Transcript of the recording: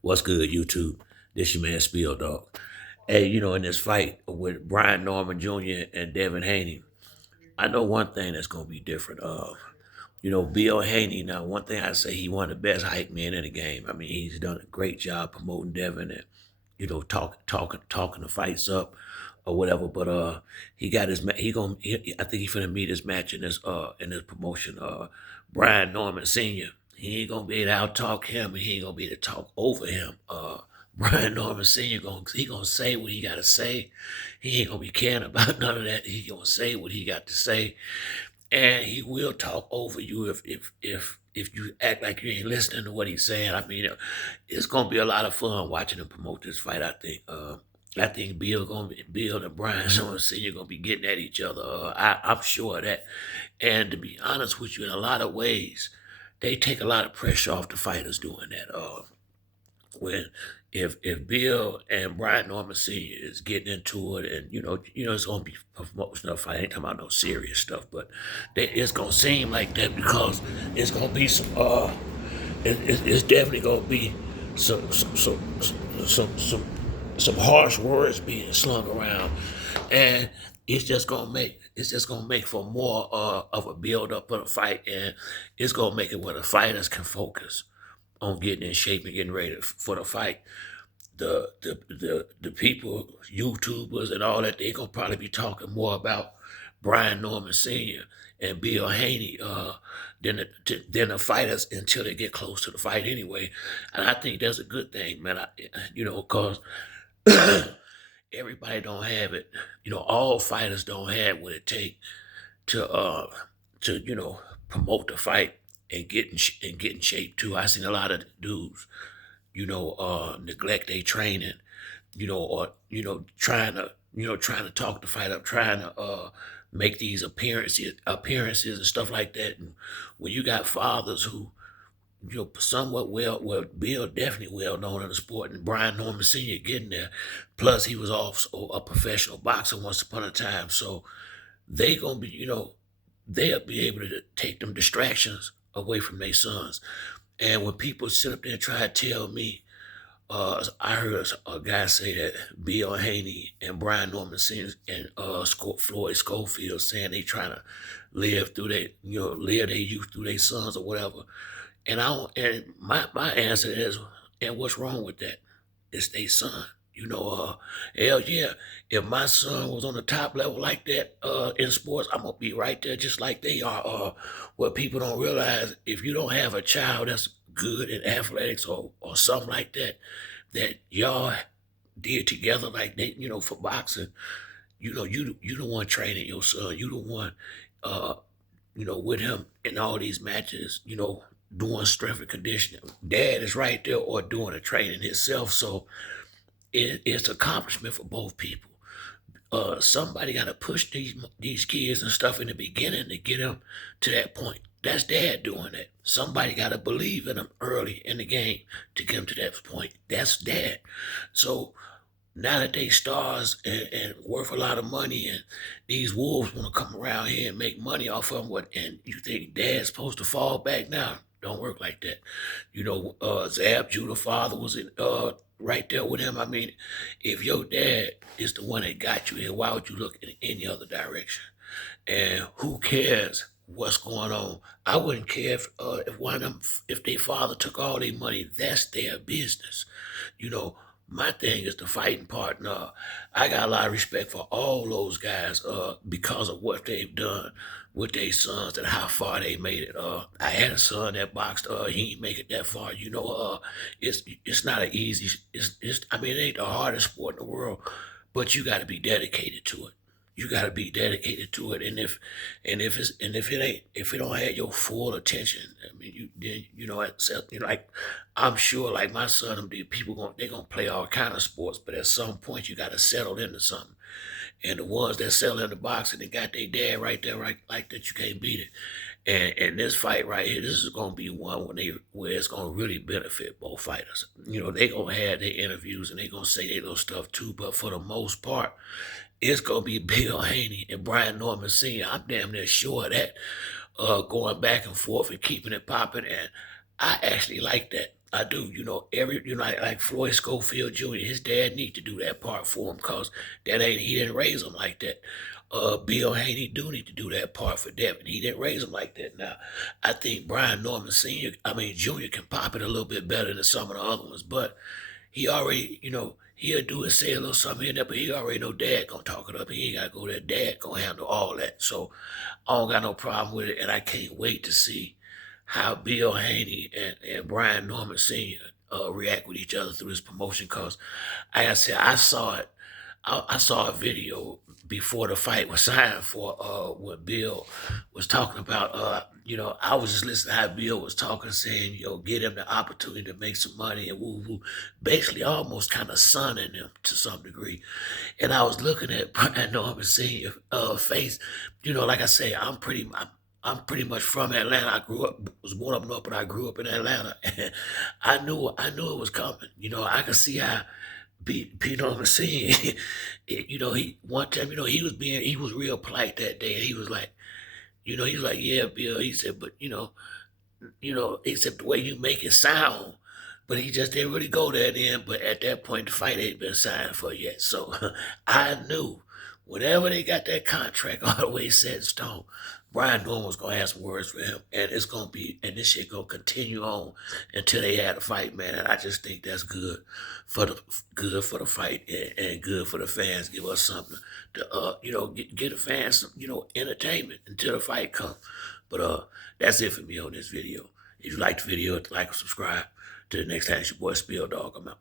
What's good, YouTube? This your man Spiel Dog. Hey, in this fight with Brian Norman Jr. and Devin Haney, I know one thing that's gonna be different. Bill Haney. Now, one thing I say, he one of the best hype men in the game. I mean, he's done a great job promoting Devin and talking the fights up or whatever. But he got his I think he finna meet his match in this promotion. Brian Norman Sr. He ain't gonna be able to out talk him, and he ain't gonna be able to talk over him. Brian Norman Sr. Gonna say what he gotta say. He ain't gonna be caring about none of that. He gonna say what he got to say, and he will talk over you if you act like you ain't listening to what he's saying. I mean, it's gonna be a lot of fun watching him promote this fight. I think Bill and Brian Norman Sr. gonna be getting at each other. I'm sure of that. And to be honest with you, in a lot of ways, they take a lot of pressure off the fighters doing that. When if Bill and Brian Norman Sr. is getting into it, and it's gonna be promotional fight. I ain't talking about no serious stuff, but it's gonna seem like that because it's gonna be it's definitely gonna be some some some some some, some harsh words being slung around, and it's just gonna make for more of a build up of the fight, and it's gonna make it where the fighters can focus on getting in shape and getting ready for the fight. The people, YouTubers and all that, they gonna probably be talking more about Brian Norman Sr. and Bill Haney than the fighters until they get close to the fight anyway. And I think that's a good thing, man. Cause everybody don't have it. All fighters don't have what it takes to promote the fight and get in shape too. I seen a lot of dudes, neglect their training, or trying to talk the fight up, trying to make these appearances and stuff like that. And when you got fathers who somewhat well, Bill definitely well known in the sport, and Brian Norman Sr. getting there. Plus, he was also a professional boxer once upon a time, so they gonna be, they'll be able to take them distractions away from their sons. And when people sit up there and try to tell me, I heard a guy say that Bill Haney and Brian Norman Sr. and Floyd Schofield saying they trying to live their youth through their sons or whatever. And my answer is, and what's wrong with that? It's their son. Hell yeah. If my son was on the top level like that in sports, I'm gonna be right there just like they are. What people don't realize, if you don't have a child that's good in athletics or something like that, that y'all did together like they, for boxing, you the one training your son. You the one uh, with him in all these matches, doing strength and conditioning. Dad is right there or doing the training himself. So it's accomplishment for both people. Somebody got to push these kids and stuff in the beginning to get them to that point. That's dad doing that. Somebody got to believe in them early in the game to get them to that point. That's dad. So now that they stars and worth a lot of money, and these wolves want to come around here and make money off of them, and you think dad's supposed to fall back now? Don't work like that. Zab Judah father was right there with him. I mean, if your dad is the one that got you here, why would you look in any other direction? And who cares what's going on? I wouldn't care if one of them, if their father took all their money. That's their business. You know, my thing is the fighting part. And, I got a lot of respect for all those guys because of what they've done with their sons and how far they made it. I had a son that boxed. He ain't make it that far. It's not an easy. It's I mean, it ain't the hardest sport in the world, but you got to be dedicated to it. You got to be dedicated to it, and if it don't have your full attention, I mean, like I'm sure, like my son, they're gonna play all kind of sports, but at some point you got to settle into something. And the ones that settle into boxing, they got their dad right there, right like that. You can't beat it. And this fight right here, this is gonna be one where it's gonna really benefit both fighters. They gonna have their interviews and they gonna say their little stuff too, but for the most part, it's gonna be Bill Haney and Brian Norman Sr. I'm damn near sure of that. Going back and forth and keeping it popping, and I actually like that. I do. Like Floyd Schofield Jr., his dad need to do that part for him because he didn't raise him like that. Bill Haney do need to do that part for Devin. He didn't raise him like that. Now, I think Brian Norman Sr., I mean Jr. can pop it a little bit better than some of the other ones, but he already, he'll do it, say a little something here and there, but he already know dad gonna talk it up. He ain't gotta go there. Dad gonna handle all that. So I don't got no problem with it, and I can't wait to see how Bill Haney and Brian Norman Sr. React with each other through this promotion. Cause like I said, I saw it. I saw a video before the fight was signed for what Bill was talking about. I was just listening to how Bill was talking, saying, get him the opportunity to make some money and woo woo, basically almost kind of sunning him to some degree. And I was looking at Brian Norman Senior face. Like I say, I'm pretty much from Atlanta. I grew up, was born up north, but I grew up in Atlanta, and I knew it was coming. I could see how Pete Norman Senior. He one time, he was real polite that day, and he was like, yeah, Bill. He said, but except the way you make it sound. But he just didn't really go there then. But at that point, the fight ain't been signed for yet. So I knew whenever they got that contract all the way set in stone, Brian Norman was gonna have some words for him, and this shit gonna continue on until they had a fight, man. And I just think that's good for the fight and good for the fans. Give us something to get the fans some entertainment until the fight comes. But that's it for me on this video. If you like the video, like and subscribe. Till the next time, it's your boy Spill Dog. I'm out.